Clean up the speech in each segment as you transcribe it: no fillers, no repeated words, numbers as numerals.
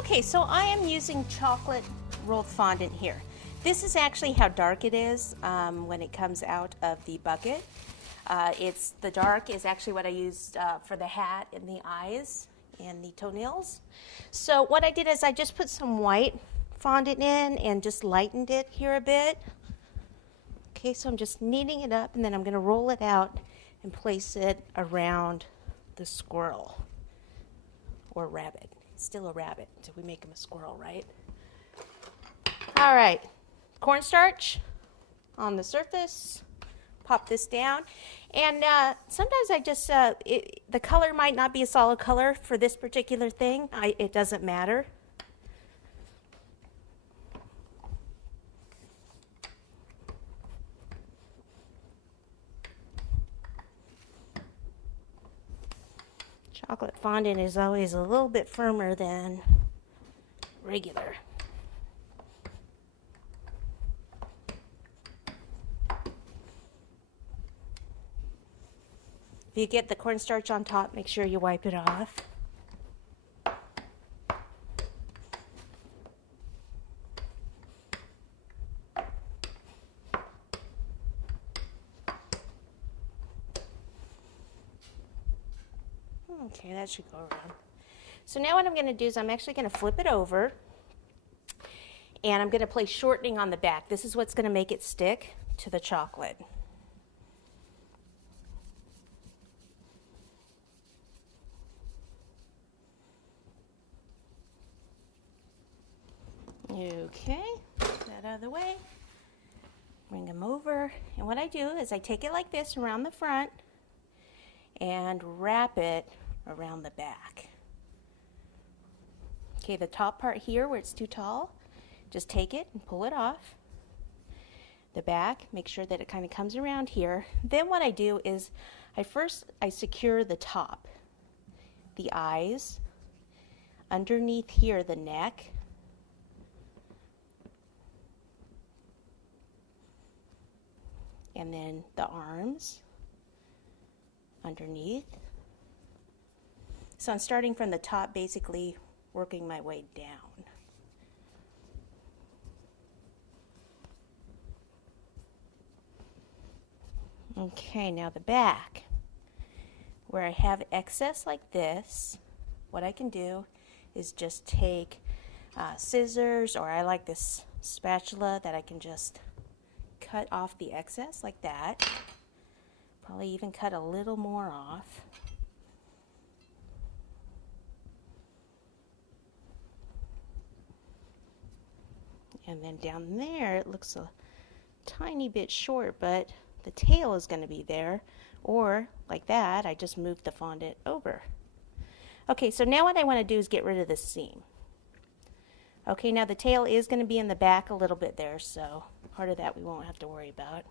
Okay, so I am using chocolate rolled fondant here. This is actually how dark it is when it comes out of the bucket. The dark is actually what I used for the hat and the eyes and the toenails. So what I did is I just put some white fondant in and just lightened it here a bit. Okay, so I'm just kneading it up and then I'm going to roll it out and place it around the squirrel or rabbit. Still a rabbit, so we make him a squirrel, right? All right, cornstarch on the surface. Pop this down, and sometimes I just the color might not be a solid color for this particular thing. It doesn't matter. Chocolate fondant is always a little bit firmer than regular. If you get the cornstarch on top, make sure you wipe it off. Okay, that should go around. So now what I'm going to do is I'm actually going to flip it over and I'm going to place shortening on the back. This is what's going to make it stick to the chocolate. Okay, get that out of the way. Bring them over. And what I do is I take it like this around the front and wrap it around the back. Okay, the top part here where it's too tall, just take it and pull it off. The back, make sure that it kind of comes around here. Then what I do is I secure the top, the eyes, underneath here the neck, and then the arms underneath. So I'm starting from the top, basically working my way down. Okay, now the back, where I have excess like this, what I can do is just take scissors, or I like this spatula that I can just cut off the excess like that. Probably even cut a little more off. And then down there it looks a tiny bit short, but the tail is going to be there. Or like that, I just moved the fondant over. Okay, so now what I want to do is get rid of this seam. Okay, now the tail is going to be in the back a little bit there, so part of that we won't have to worry about.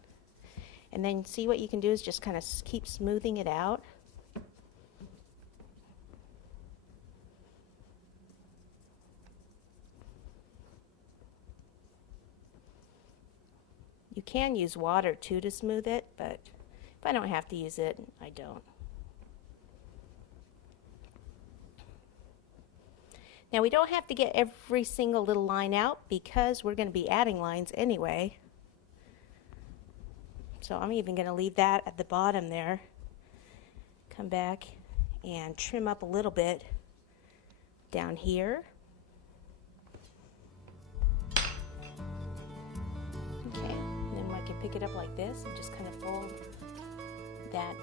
And then see what you can do is just kind of keep smoothing it out. You can use water too to smooth it, but if I don't have to use it, I don't. Now we don't have to get every single little line out because we're going to be adding lines anyway. So I'm even going to leave that at the bottom there. Come back and trim up a little bit down here. Okay, and then I can pick it up like this and just kind of fold that